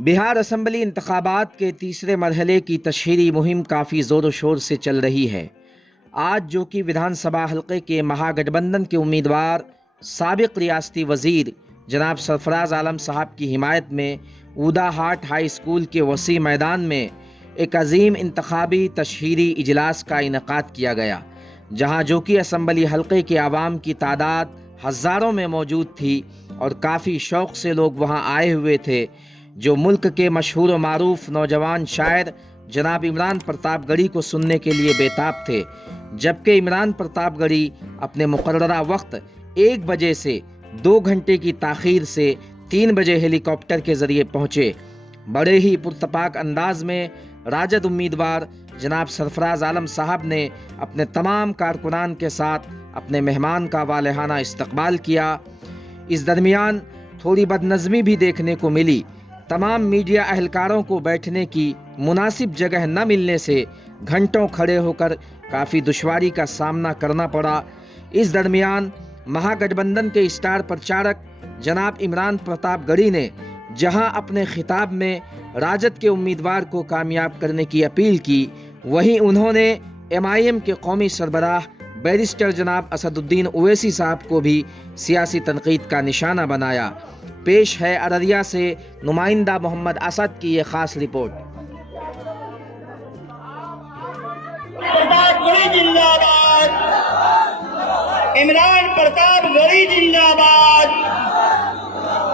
Bihar assembly इंतखाबात के तीसरे मरहले की तशहीरी मुहिम काफ़ी ज़ोर शोर से चल रही है। आज जो कि विधानसभा हल्के के महागठबंधन के उम्मीदवार साबिक रियासती वज़ीर जनाब सरफराज आलम साहब की हिमायत में ऊदाहाट हाई स्कूल के वसी मैदान में एक अजीम इंतखाबी तशहीरी इजलास का इनेकाद किया गया, जहां जो कि असम्बली हल्के के आवाम की तादाद हज़ारों में मौजूद थी और काफ़ी शौक़ से लोग वहां आए हुए थे, जो मुल्क के मशहूर मारूफ नौजवान शायर जनाब इमरान प्रतापगढ़ी को सुनने के लिए बेताब थे। जबकि इमरान प्रतापगढ़ी अपने मुकर्ररा वक्त 1 बजे से 2 घंटे की ताख़ीर से 3 बजे हेलीकॉप्टर के ज़रिए पहुँचे। बड़े ही पुरतपाक अंदाज में राजद उम्मीदवार जनाब सरफराज आलम साहब ने अपने तमाम कारकुनान के साथ अपने मेहमान का वालेहाना इस्तकबाल किया। इस दरमियान थोड़ी बदनज़मी भी देखने को मिली। तमाम मीडिया अहलकारों को बैठने की मुनासिब जगह न मिलने से घंटों खड़े होकर काफ़ी दुश्वारी का सामना करना पड़ा। इस दरमियान महागठबंधन के स्टार प्रचारक जनाब इमरान प्रतापगढ़ी ने जहां अपने खिताब में राजद के उम्मीदवार को कामयाब करने की अपील की, वहीं उन्होंने MIM के कौमी सरबराह बैरिस्टर जनाब असदुद्दीन ओवैसी साहब को भी सियासी तनकीद का निशाना बनाया। पेश है अररिया से नुमाइंदा मोहम्मद असद की ये खास रिपोर्ट। प्रतापगढ़ी जिंदाबाद, इमरान प्रतापगढ़ी जिंदाबाद,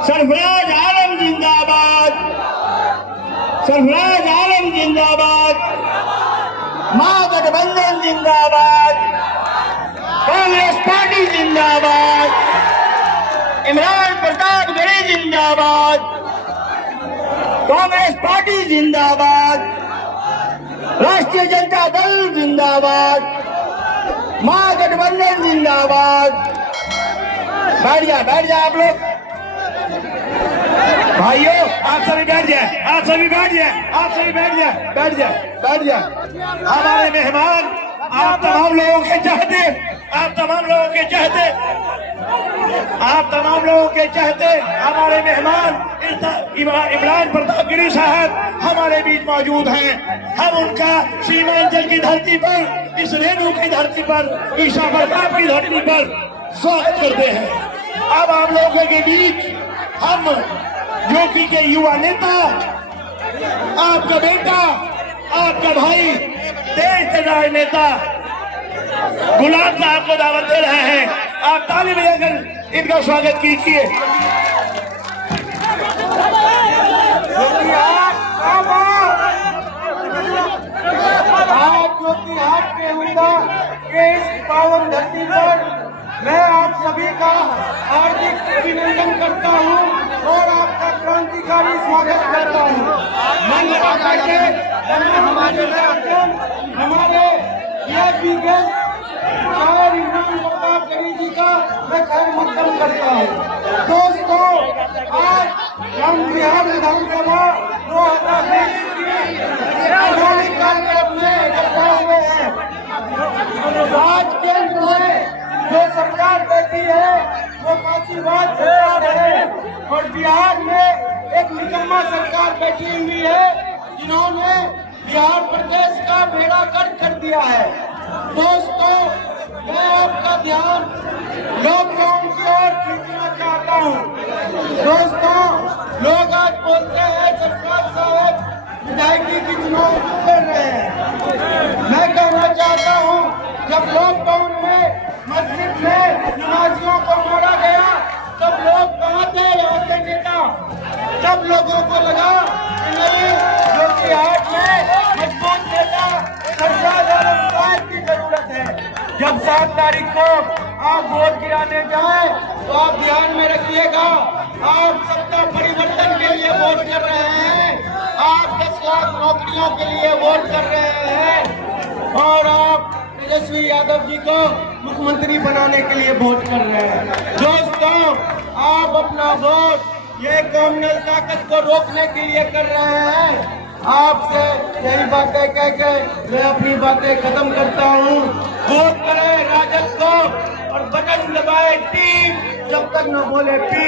सरफराज आलम जिंदाबाद, सरफराज आलम जिंदाबाद, महागठबंधन जिंदाबाद, कांग्रेस पार्टी जिंदाबाद, इमरान प्रतापगढ़ी जिंदाबाद, कांग्रेस पार्टी जिंदाबाद, राष्ट्रीय जनता दल जिंदाबाद, महागठबंधन जिंदाबाद। बैठ जा आप लोग भाइयों, आप सभी बैठ जाए, आप सभी बैठ जाए, आप सभी बैठ जाए, बैठ जाए, बैठ जाए। हमारे मेहमान, आप तमाम लोगों के चाहते, आप तमाम लोगों के चाहते, आप तमाम लोगों के चाहते हमारे मेहमान इमरान प्रतापगढ़ी साहब हमारे बीच मौजूद हैं। हम उनका सीमांचल की धरती पर, इस रेणु की धरती पर, ईशा प्रताप की धरती पर स्वागत करते हैं। अब आप लोगों के बीच हम जोगी के युवा नेता, आपका बेटा, आपका भाई, देश के राजनेता गुलाम साहब को दावत दे रहे हैं। आप ताली बजाकर इनका स्वागत कीजिए। आज जोकीहाट के उमदा के इस पावन धरती पर मैं आप सभी का हार्दिक अभिनंदन करता हूं और आपका क्रांतिकारी स्वागत करता हूं। मंच पर बैठे हमारे शायर इमरान प्रतापगढ़ी जी का मैं खैर मकदम करता हूँ। दोस्तों, आज हम बिहार विधानसभा 2020 की कार्यक्रम में इकट्ठा हुए हैं। आज केंद्र में जो सरकार बैठी है वो फासीवाद सरकार है और बिहार में एक निकम्मा सरकार बैठी हुई है जिन्होंने बिहार प्रदेश का बेड़ा गर्क कर दिया है। दोस्तों, मैं आपका ध्यान लॉकडाउन की ओर खींचना चाहता हूँ। दोस्तों, लोग आज बोलते हैं सरकार साहब विधायकी की चुनाव कर रहे हैं। मैं कहना चाहता हूँ, जब लॉकडाउन में मस्जिद में नमाजियों को मारा गया तब लोग कहाँ थे? यहाँ के नेता। जब लोगों को लगा कि नहीं, जोकीहाट में मजबूत नेता सरफराज आलम साहब की जरूरत है। जब 7 तारीख को आप वोट गिराने जाए तो आप ध्यान में रखिएगा, आप सत्ता परिवर्तन के लिए वोट कर रहे हैं, आप 10 लाख नौकरियों के लिए वोट कर रहे हैं और आप तेजस्वी यादव जी को मुख्यमंत्री बनाने के लिए वोट कर रहे हैं। दोस्तों, आप अपना वोट ये कम्युनल ताकत को रोकने के लिए कर रहे हैं। आपसे यही बातें कह के मैं अपनी बातें खत्म करता हूँ। वोट करें राजद को और बटन दबाए टीम, जब तक न बोले पी।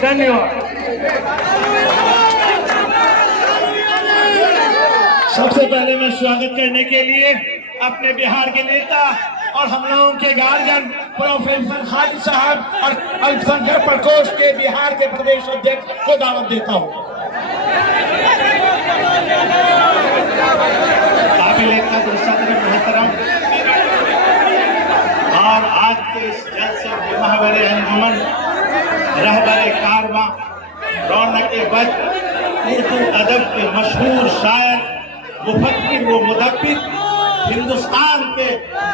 धन्यवाद। पहले मैं स्वागत करने के लिए अपने बिहार के नेता और हम लोगों के गार्जियन प्रोफेसर खालिद साहब और अल्पसंख्यक प्रकोष्ठ के बिहार के प्रदेश अध्यक्ष को दावत देता हूँ। और आज के इस जलसे के महावरे अंजुमन रहबरे कारवां रौनक बद उर्दू अदब के मशहूर शायर मुफक्किर व मुदब्बिर हिंदुस्तान के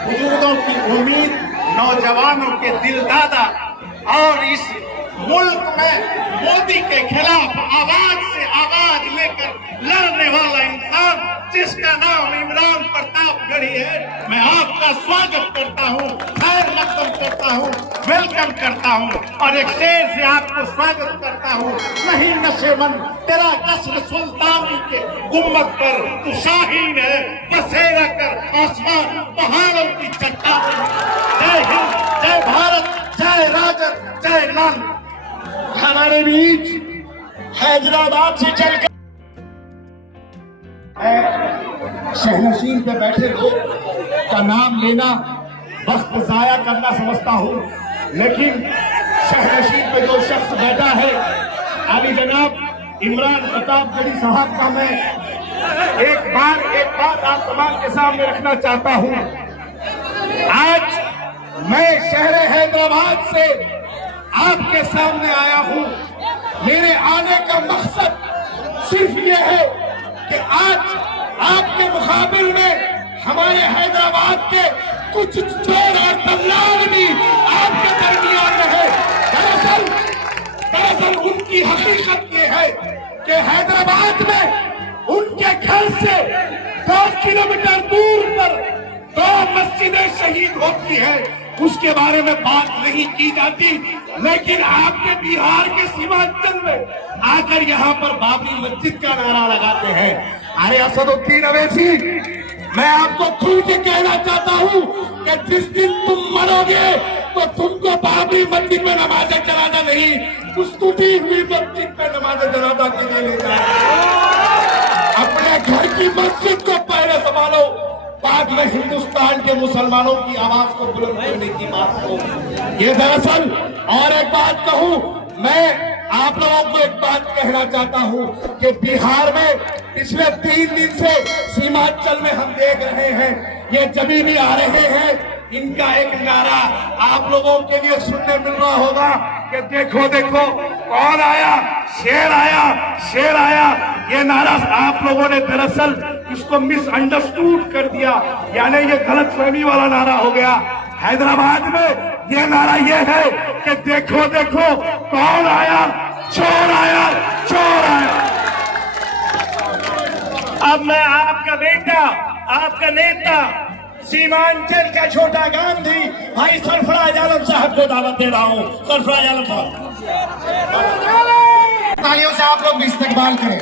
बुजुर्गों की उम्मीद नौजवानों के दिलदादा और इस मुल्क में मोदी के खिलाफ आवाज से आवाज लेकर लड़ने वाला इंसान जिसका नाम इमरान प्रतापगढ़ी है, मैं आपका स्वागत करता हूं, खैर मकदम करता हूं, वेलकम करता हूं और एक शेर से आपको स्वागत करता हूं। नहीं नशेमन तेरा कसर सुल्तानी के गुम्बद पर तू शाहीन है, बसेरा कर आसमान पहाड़ों की चट्टान। जय हिंद, जय भारत, जय राजद, जय लाल। हमारे बीच हैदराबाद से चलकर शहनशीन पे बैठे लोग का नाम लेना वक्त जाया करना समझता हूँ, लेकिन शहनशीन पे जो शख्स बैठा है अभी जनाब इमरान प्रतापगढ़ी साहब का मैं एक बात आप तमाम के सामने रखना चाहता हूँ। आज मैं शहर हैदराबाद से आपके सामने आया हूँ। मेरे आने का मकसद सिर्फ ये है कि आज आपके मुकाबले में हमारे हैदराबाद के कुछ चोर और दल्लाल भी आपके दरमियान रहे। दरअसल उनकी हकीकत ये है कि हैदराबाद में उनके घर से 2 किलोमीटर दूर पर 2 मस्जिदें शहीद होती है, उसके बारे में बात नहीं की जाती, लेकिन आपके बिहार के सीमांचल में आकर यहाँ पर बाबरी मस्जिद का नारा लगाते हैं। अरे असदुद्दीन अवैसी, मैं आपको खुल के कहना चाहता हूँ कि जिस दिन तुम मरोगे तो तुमको बाबरी मस्जिद में नमाज जनाजा नहीं, उस टूटी हुई मस्जिद में नमाज जनाजा के लिए ले जाएंगे। अपने घर की मस्जिद को पहले संभालो, बाद में हिंदुस्तान के मुसलमानों की आवाज को बुलंद करने की बात को। ये दरअसल और एक बात कहूँ, मैं आप लोगों को एक बात कहना चाहता हूँ कि बिहार में पिछले 3 दिन से सीमांचल में हम देख रहे हैं, ये जब भी आ रहे हैं इनका एक नारा आप लोगों के लिए सुनने मिल रहा होगा कि देखो देखो कौन आया, शेर आया, शेर आया। ये नारा आप लोगों ने दरअसल इसको मिसअंडरस्टूड कर दिया, यानी ये गलतफहमी वाला नारा हो गया। हैदराबाद में ये नारा ये है कि देखो देखो कौन आया, चोर आया, चोर आया। अब मैं आपका बेटा, आपका नेता, सीमांचल का छोटा गांधी भाई सरफराज आलम साहब को दावत दे रहा हूँ। सरफराज आलम साहब, तालियों से आप लोग इस्तेमाल करें।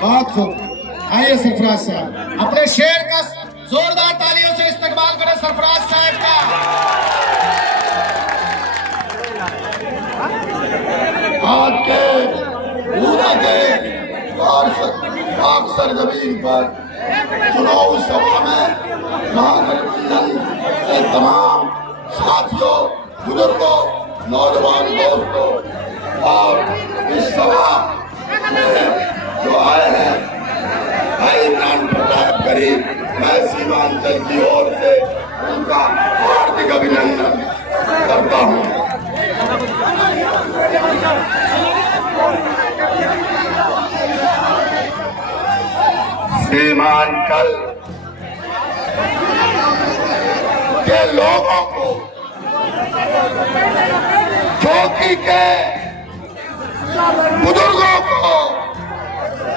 बहुत खूब। आइए सरफराज साहब, अपने शेर का जोरदार तालियों से इस्तेमाल करें सरफराज साहब का। आज के पूरा के पाक सरजमीन पर चुनाव सभा में महागठबंधन के तमाम साथियों, बुजुर्गों, नौजवान दोस्तों और इस सभा में जो आए हैं भाई इमरान प्रतापगढ़ी, मैं सीमांचल की ओर से उनका हार्दिक अभिनंदन करता हूँ। सीमांचल के लोगों को, चौकी के बुजुर्गों को,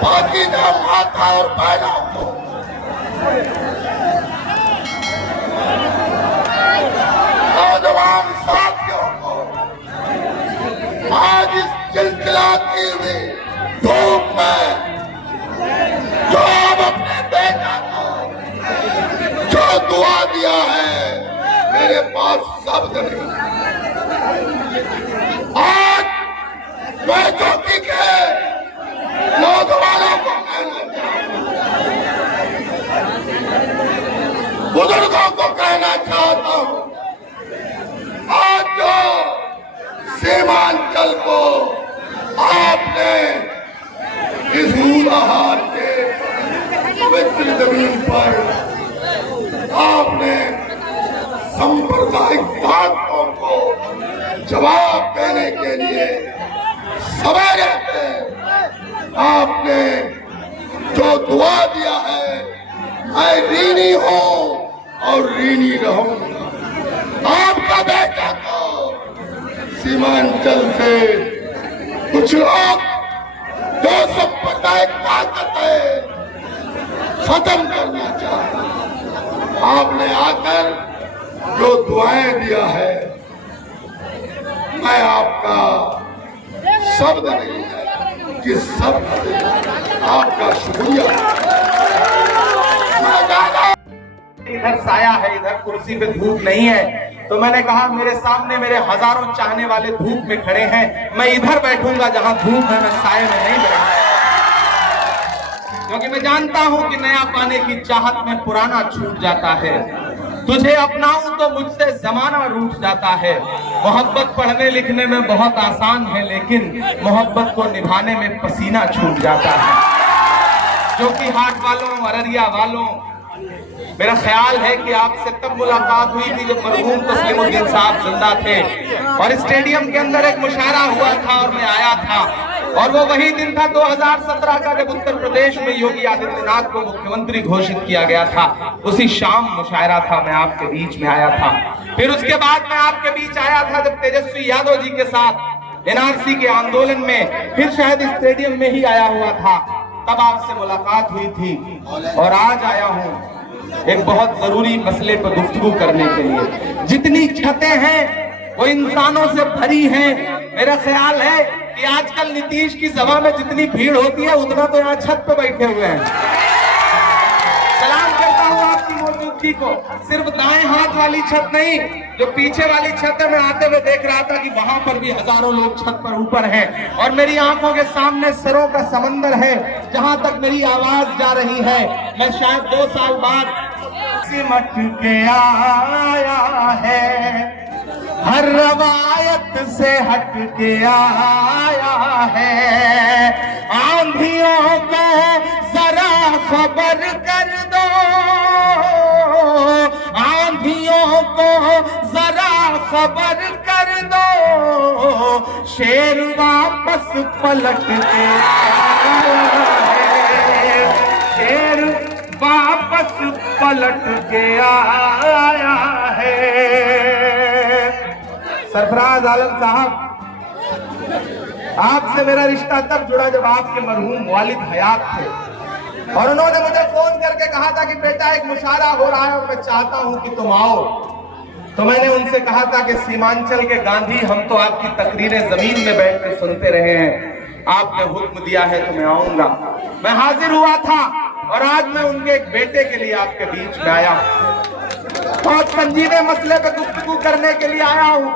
पाकीज़ा माता और बहनों को, नौजवान साथियों को आज इस चिलचिलाती हुई धूप में जो अब अपने बेटा को जो दुआ दिया है, मेरे पास शब्द नहीं। आज मैं चौकी के नौजवानों को कहना चाहता हूं, बुजुर्गों को कहना चाहता हूं, आज जो सीमांचल को आपने इस मूलाहार के पवित्र जमीन पर आपने सांप्रदायिक ताकतों को जवाब देने के लिए सवेरे से आपने जो दुआ दिया है, मैं ऋणी हूं और ऋणी रहूंगा। आपका बेटा को सीमांचल से कुछ लोग जो सांप्रदायिक ताकतें खत्म करना चाहते हैं, आपने आकर जो दुआएं दिया है, मैं आपका शब्द नहीं है कि शब्द आपका शुक्रिया। इधर साया है, इधर कुर्सी पे धूप नहीं है, तो मैंने कहा मेरे सामने मेरे हजारों चाहने वाले धूप में खड़े हैं, मैं इधर बैठूंगा जहां धूप है, मैं साये में नहीं बैठूंगा, क्योंकि मैं जानता हूं कि नया पाने की चाहत में पुराना छूट जाता है। तुझे अपनाऊं तो मुझसे जमाना रूठ जाता है। मोहब्बत पढ़ने लिखने में बहुत आसान है, लेकिन मोहब्बत को निभाने में पसीना छूट जाता है। जो कि हाट वालों, अररिया वालों, मेरा ख्याल है कि आपसे तब मुलाकात हुई थी जब मरहूम तस्लीमुद्दीन साहब जिंदा थे और स्टेडियम के अंदर एक मुशायरा हुआ था और मैं आया था, और वो वही दिन था 2017 का जब उत्तर प्रदेश में योगी आदित्यनाथ को मुख्यमंत्री घोषित किया गया था। उसी शाम मुशायरा था, मैं आपके बीच में आया था। फिर उसके बाद मैं आपके बीच आया था जब तेजस्वी यादव जी के साथ एनआरसी के आंदोलन में, फिर शायद स्टेडियम में ही आया हुआ था, तब आपसे मुलाकात हुई थी। और आज आया हूं एक बहुत जरूरी मसले पर गुफ्तगू करने के लिए। जितनी छतें हैं वो इंसानों से भरी हैं। मेरा ख्याल है कि आजकल नीतीश की सभा में जितनी भीड़ होती है उतना तो यहाँ छत पे बैठे हुए हैं। सलाम करता हूँ आपकी मौजूदगी को। सिर्फ दाएं हाथ वाली छत नहीं, जो पीछे वाली छत है, मैं आते हुए देख रहा था कि वहां पर भी हजारों लोग छत पर ऊपर हैं, और मेरी आंखों के सामने सरों का समंदर है जहां तक मेरी आवाज जा रही है। मैं शायद 2 साल बाद सिमट के आया है, हर रवायत से हट के आया है। आंधियों को जरा खबर कर दो, आंधियों को जरा खबर कर दो, शेर वापस पलट के आया है, शेर वापस पलट के आया है। सरफराज आलम साहब, आपसे मेरा रिश्ता तब जुड़ा जब आपके मरहूम वालिद हयात थे, और उन्होंने मुझे फोन करके कहा था कि बेटा एक मुशायरा हो रहा है और मैं चाहता हूं कि तुम आओ। तो मैंने उनसे कहा था कि सीमांचल के गांधी, हम तो आपकी तकरीरें जमीन में बैठ कर सुनते रहे हैं, आपने हुक्म दिया है तो मैं आऊंगा। मैं हाजिर हुआ था और आज मैं उनके एक बेटे के लिए आपके बीच में आया हूं। बहुत संजीदे मसले पे गुफ्तगू करने के लिए आया हूं।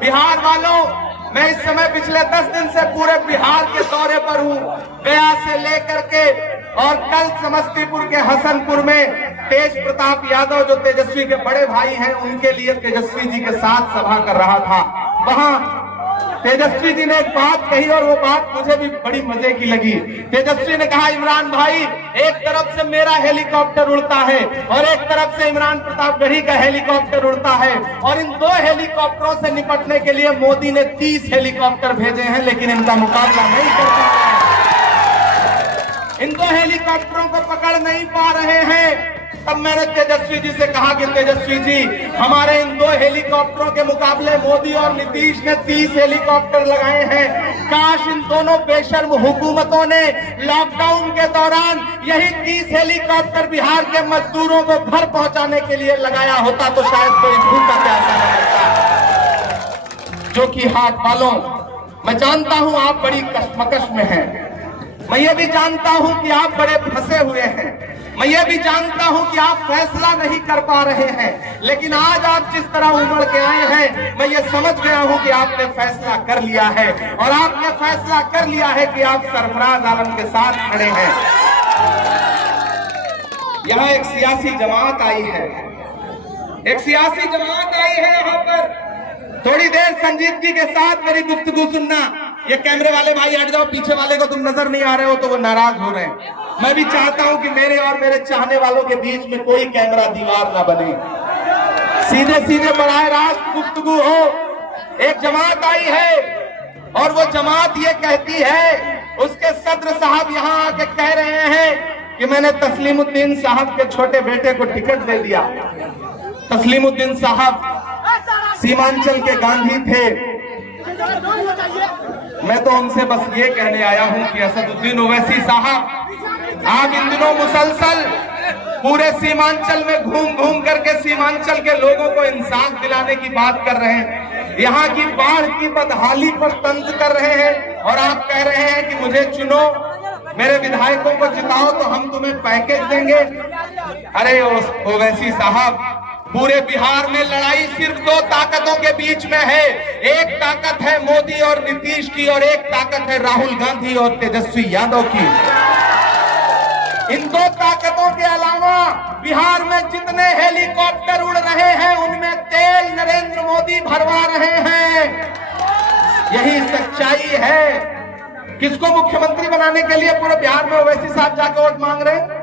बिहार वालों, मैं इस समय पिछले 10 दिन से पूरे बिहार के दौरे पर हूं, गया से लेकर के, और कल समस्तीपुर के हसनपुर में तेज प्रताप यादव जो तेजस्वी के बड़े भाई हैं, उनके लिए तेजस्वी जी के साथ सभा कर रहा था। वहां तेजस्वी जी ने एक बात कही और वो बात मुझे भी बड़ी मजे की लगी। तेजस्वी ने कहा, इमरान भाई, एक तरफ से मेरा हेलीकॉप्टर उड़ता है और एक तरफ से इमरान प्रतापगढ़ी का हेलीकॉप्टर उड़ता है, और इन दो हेलीकॉप्टरों से निपटने के लिए मोदी ने 30 हेलीकॉप्टर भेजे हैं, लेकिन इनका मुकाबला नहीं कर पा रहे हैं। इन दो हेलीकॉप्टरों को पकड़ नहीं पा रहे हैं। तब मैंने तेजस्वी जी से कहा कि तेजस्वी जी, हमारे इन दो हेलीकॉप्टरों के मुकाबले मोदी और नीतीश ने 30 हेलीकॉप्टर लगाए हैं। काश इन दोनों बेशर्म हुकूमतों ने लॉकडाउन के दौरान यही 30 हेलीकॉप्टर बिहार के मजदूरों को घर पहुंचाने के लिए लगाया होता तो शायद कोई भूखा प्यासा न मरता। जो कि हाट वालों, मैं जानता हूं आप बड़ी कशमकश में हैं, मैं ये भी जानता हूं कि आप बड़े फंसे हुए हैं, मैं ये भी जानता हूं कि आप फैसला नहीं कर पा रहे हैं, लेकिन आज आप जिस तरह उमड़ के आए हैं, मैं ये समझ गया हूं कि आपने फैसला कर लिया है, और आपने फैसला कर लिया है कि आप सरफराज आलम के साथ खड़े हैं। यहाँ एक सियासी जमात आई है, एक सियासी जमात आई है यहाँ पर। थोड़ी देर संजीदगी के साथ मेरी गुफ्तगू सुनना। ये कैमरे वाले भाई हट जाओ, पीछे वाले को तुम नजर नहीं आ रहे हो तो वो नाराज हो रहे हैं। मैं भी चाहता हूं कि मेरे और मेरे चाहने वालों के बीच में कोई कैमरा दीवार ना बने, सीधे सीधे बराह रास्त गुफ्तगू हो। एक जमात आई है और वो जमात ये कहती है, उसके सदर साहब यहाँ आके कह रहे हैं कि मैंने तस्लीमुद्दीन साहब के छोटे बेटे को टिकट दे दिया। तस्लीमुद्दीन साहब सीमांचल के गांधी थे। मैं तो उनसे बस ये कहने आया हूं कि असदुद्दीन ओवैसी साहब, आप इन दिनों मुसलसल पूरे सीमांचल में घूम घूम करके सीमांचल के लोगों को इंसाफ दिलाने की बात कर रहे हैं, यहाँ की बाढ़ की बदहाली पर तंज कर रहे हैं, और आप कह रहे हैं कि मुझे चुनो, मेरे विधायकों को जिताओ तो हम तुम्हें पैकेज देंगे। अरे ओवैसी साहब, पूरे बिहार में लड़ाई सिर्फ दो ताकतों के बीच में है। एक ताकत है मोदी और नीतीश की, और एक ताकत है राहुल गांधी और तेजस्वी यादव की। इन दो ताकतों के अलावा बिहार में जितने हेलीकॉप्टर उड़ रहे हैं उनमें तेल नरेंद्र मोदी भरवा रहे हैं। यही सच्चाई है। किसको मुख्यमंत्री बनाने के लिए पूरे बिहार में ओवैसी साहब जाके वोट मांग रहे हैं?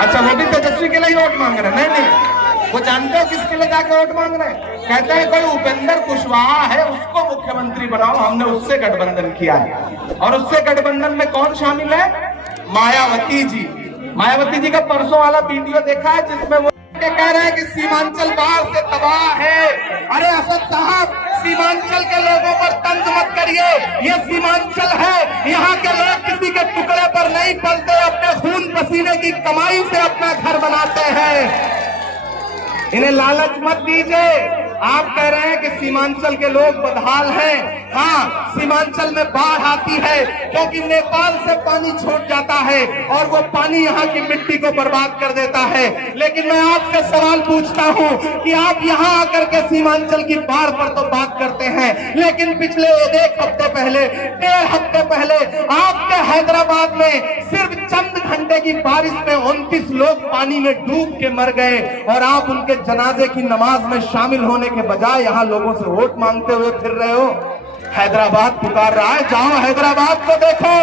अच्छा, वो भी तेजस्वी के लिए वोट मांग रहे हैं? नहीं, वो जानते हो किसके लिए जाके वोट मांग रहे हैं? कहते हैं कोई उपेंद्र कुशवाहा है, उसको मुख्यमंत्री बनाओ, हमने उससे गठबंधन किया है। और उससे गठबंधन में कौन शामिल है? मायावती जी। मायावती जी का परसों वाला वीडियो देखा है जिसमें वो कह रहे हैं कि सीमांचल बाढ़ से तबाह है। अरे असद साहब, सीमांचल के लोगों पर तंज मत करिए, ये सीमांचल है, यहाँ के लोग किसी के टुकड़े पर नहीं पलते, अपने खून पसीने की कमाई से अपना घर बनाते हैं। इन्हें लालच मत दीजिए। आप कह रहे हैं कि सीमांचल के लोग बदहाल हैं। हाँ, सीमांचल में बाढ़ आती है क्योंकि नेपाल से पानी छूट जाता है और वो पानी यहाँ की मिट्टी को बर्बाद कर देता है। लेकिन मैं आपसे सवाल पूछता हूँ कि आप यहाँ आकर के सीमांचल की बाढ़ पर तो बात करते हैं, लेकिन पिछले 1 हफ्ते पहले, 1.5 हफ्ते पहले आपके हैदराबाद में सिर्फ चंद घंटे की बारिश में 29 लोग पानी में डूब के मर गए, और आप उनके जनाजे की नमाज में शामिल होने के बजाय यहाँ लोगों से वोट मांगते हुए फिर रहे हो। हैदराबाद पुकार रहा है, जाओ हैदराबाद को देखो,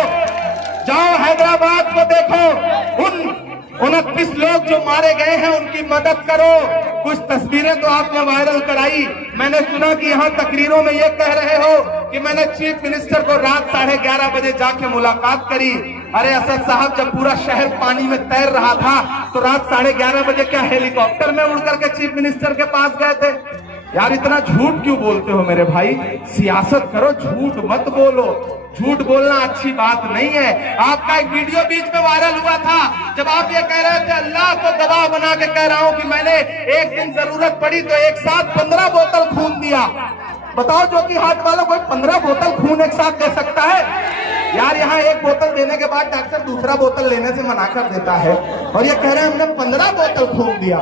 जाओ हैदराबाद को देखो। उन 29 लोग जो मारे गए हैं उनकी मदद करो। कुछ तस्वीरें तो आपने वायरल कराई। मैंने सुना कि यहाँ तकरीरों में ये कह रहे हो कि मैंने चीफ मिनिस्टर को रात 11:30 बजे जाके मुलाकात करी। अरे असद साहब, जब पूरा शहर पानी में तैर रहा था तो रात 11:30 बजे क्या हेलीकॉप्टर में उड़ करके चीफ मिनिस्टर के पास गए थे? यार, इतना झूठ क्यों बोलते हो मेरे भाई? सियासत करो, झूठ मत बोलो। झूठ बोलना अच्छी बात नहीं है। आपका एक वीडियो बीच में वायरल हुआ था जब आप ये कह रहे थे, अल्लाह को गवाह बना के कह रहा हूं कि मैंने एक दिन जरूरत पड़ी तो एक साथ 15 बोतल खून दिया। बताओ, जो कि हार्ट वालों को 15 बोतल खून एक साथ दे सकता है? यार, यहाँ एक बोतल देने के बाद डॉक्टर दूसरा बोतल लेने से मना कर देता है, और ये कह रहे हैं हमने 15 बोतल खून दिया।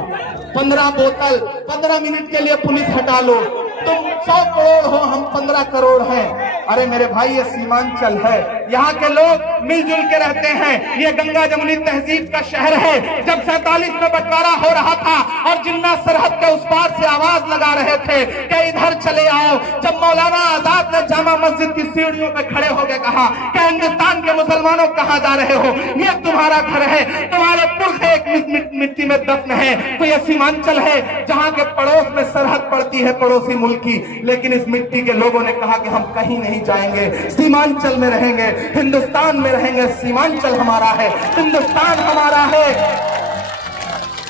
15 बोतल, 15 मिनट के लिए पुलिस हटा लो, तुम 100 करोड़ हो, हम 15 करोड़ हैं। अरे मेरे भाई, ये सीमांचल है, यहाँ के लोग मिलजुल के रहते हैं। ये गंगा जमुनी तहजीब का शहर है। जब 47 में बंटवारा हो रहा था और जिन्ना सरहद के उस पार से आवाज लगा रहे थे कि इधर चले आओ, जब मौलाना आजाद ने जामा मस्जिद की सीढ़ियों पे खड़े होकर कहा कि हिंदुस्तान के मुसलमानों कहाँ जा रहे हो, ये तुम्हारा घर है, तुम्हारे पुरखे एक मिट्टी में दफन है। तो ये सीमांचल है जहाँ के पड़ोस में सरहद पड़ती है पड़ोसी मुल्क की, लेकिन इस मिट्टी के लोगों ने कहा कि हम कहीं नहीं जाएंगे, सीमांचल में रहेंगे, हिंदुस्तान में रहेंगे। सीमांचल हमारा है, हिंदुस्तान हमारा है।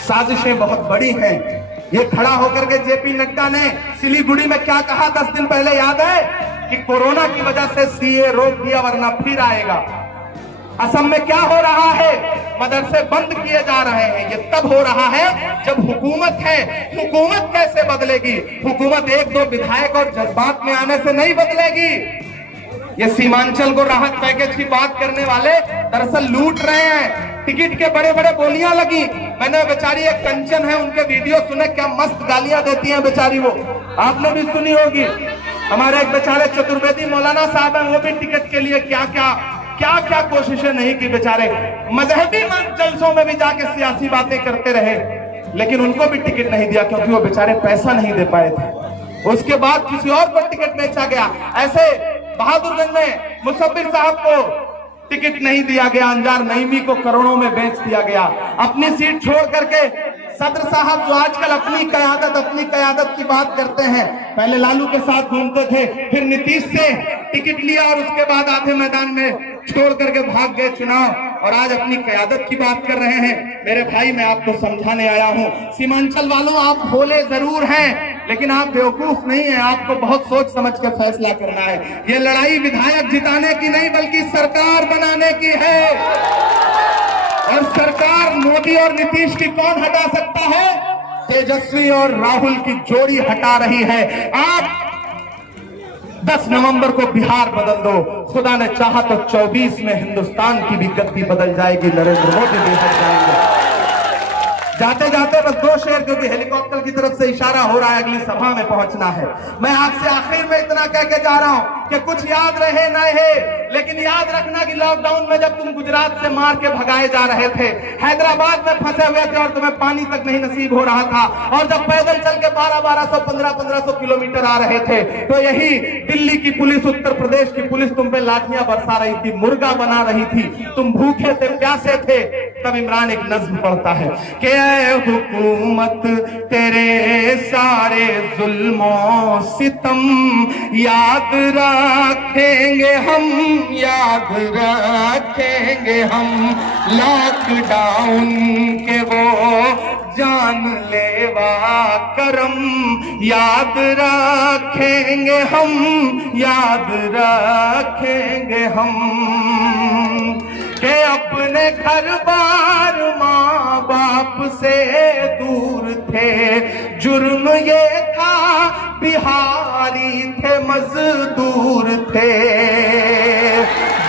साजिशें बहुत बड़ी हैं। ये खड़ा होकर के जेपी नड्डा ने सिलीगुड़ी में क्या कहा 10 दिन पहले, याद है? कि कोरोना की वजह से सीए रोक दिया वरना फिर आएगा। असम में क्या हो रहा है? मदरसे बंद किए जा रहे हैं। ये तब हो रहा है जब हुकूमत है। हुकूमत कैसे बदलेगी? हुकूमत 1-2 विधायक और जज्बात में आने से नहीं बदलेगी। ये सीमांचल को राहत पैकेज की बात करने वाले दरअसल लूट रहे हैं। टिकट के बड़े बड़े बोलियां लगी। मैंने बेचारी एक कंचन है, उनके वीडियो सुने, क्या मस्त गालियां देती हैं बेचारी, वो आपने भी सुनी होगी। हमारे एक बेचारे चतुर्वेदी मौलाना साहब हैं, वो भी टिकट के लिए क्या क्या कोशिशें नहीं की बेचारे। मजहबी जलसों में भी जाके सियासी बातें करते रहे, लेकिन उनको भी टिकट नहीं दिया क्योंकि वो बेचारे पैसा नहीं दे पाए थे। उसके बाद किसी और को टिकट बेचा गया। ऐसे बहादुरगंज में मुसब्बिर साहब को टिकट नहीं दिया गया, अंजार नईमी को करोड़ों में बेच दिया गया। अपनी सीट छोड़ करके सदर साहब जो आजकल अपनी कयादत की बात करते हैं, पहले लालू के साथ घूमते थे, फिर नीतीश से टिकट लिया और उसके बाद आधे मैदान में छोड़ करके भाग गए चुनाव, और आज अपनी कयादत की बात कर रहे हैं। मेरे भाई, मैं आपको समझाने आया हूं, सीमांचल वालों, आप भोले जरूर हैं लेकिन आप बेवकूफ नहीं हैं। आपको बहुत सोच समझ के फैसला करना है। ये लड़ाई विधायक जिताने की नहीं बल्कि सरकार बनाने की है, और सरकार मोदी और नीतीश की कौन हटा सकता है? तेजस्वी और राहुल की जोड़ी हटा रही है। आप 10 नवंबर को बिहार बदल दो, खुदा ने चाहा तो 24 में हिंदुस्तान की भी गद्दी बदल जाएगी, नरेंद्र मोदी भी हट जाएंगे। जाते जाते बस 2 शेर, क्योंकि हेलीकॉप्टर की तरफ से इशारा हो रहा है, अगली सभा में पहुंचना है। मैं आपसे आखिर में इतना कह के जा रहा हूं कि कुछ याद रहे न है, लेकिन याद रखना कि लॉकडाउन में जब तुम गुजरात से मार के भगाए जा रहे थे, हैदराबाद में फंसे हुए थे और तुम्हें पानी तक नहीं नसीब हो रहा था, और जब पैदल चल के 1200 1500 किलोमीटर आ रहे थे, तो यही दिल्ली की पुलिस, उत्तर प्रदेश की पुलिस तुम पे लाठियां बरसा रही थी, मुर्गा बना रही थी, तुम भूखे थे, प्यासे थे। तब इमरान एक नज्म पढ़ता है कि हुकूमत तेरे सारे जुल्मों सितम याद रखेंगे हम, याद रखेंगे हम, लॉकडाउन के वो जानलेवा करम याद रखेंगे हम, याद रखेंगे हम, के अपने घर बार माँ बाप से दूर थे, जुर्म ये था बिहारी थे मजदूर थे,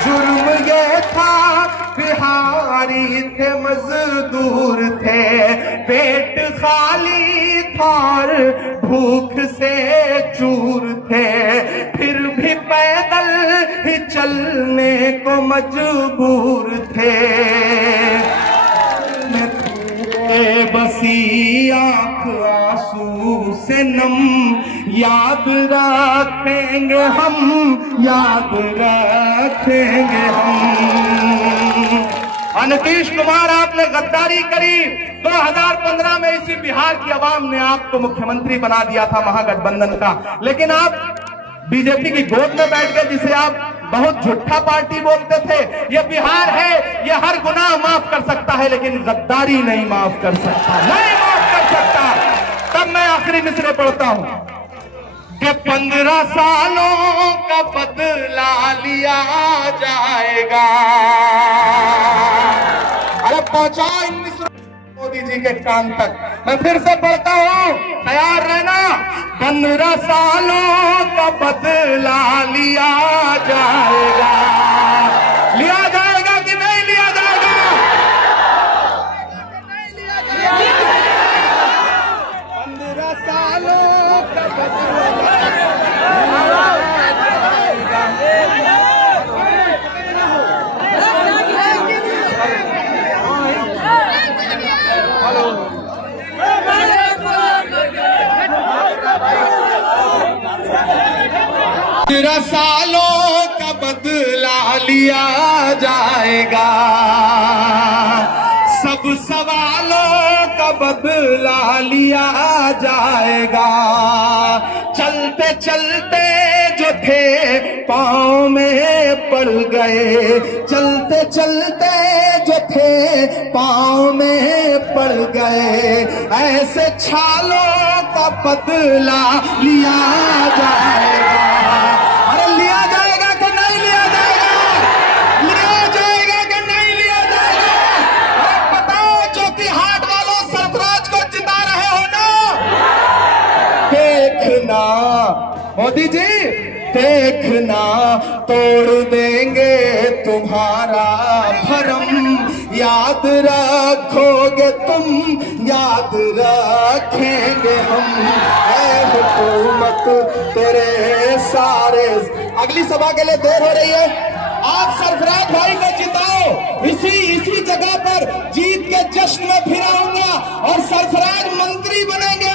जुर्म ये था बिहारी थे मजदूर थे, पेट खाली था और भूख से चूर थे, फिर भी पैदल ही चलने को मजबूर थे। बसी आंख आंसू से नम याद रखेंगे हम, याद रखेंगे हम। नीतीश कुमार, आपने गद्दारी करी। 2015 में इसी बिहार की आवाम ने आपको मुख्यमंत्री बना दिया था महागठबंधन का, लेकिन आप बीजेपी की गोद में बैठ गए, जिसे आप बहुत झूठा पार्टी बोलते थे। ये बिहार है, ये हर गुनाह माफ कर सकता है, लेकिन गद्दारी नहीं माफ कर सकता, नहीं माफ कर सकता। तब मैं आखिरी मिसरे पढ़ता हूं कि 15 सालों का बदला लिया जाएगा। अरे पहुंचाओ इन मिसरों मोदी जी के कान तक। मैं फिर से पढ़ता हूं, तैयार रहना। 15 सालों का बदला लिया जाएगा। लिया जाएगा कि नहीं लिया जाएगा? 15 सालों का बदला सालों का बदला लिया जाएगा, सब सवालों का बदला लिया जाएगा। चलते चलते जो थे पाँव में पड़ गए, चलते चलते जो थे पाँव में पड़ गए, ऐसे छालों का बदला लिया जाएगा। अरे लिया जाएगा कि नहीं लिया जाएगा? लिया जाएगा कि नहीं लिया जाएगा? अरे बताओ, जो कि हाट वालों सरफराज को जिता रहे हो ना, देखना मोदी जी देखना तोड़ देंगे तुम्हारा भरम, याद रखोगे तुम, याद रखेंगे हम, ऐ हुकूमत तेरे सारे। अगली सभा के लिए देर हो रही है, आप सरफराज भाई को जिताओ, इसी जगह पर जीत के जश्न में फिर आऊंगा और सरफराज मंत्री बनेंगे।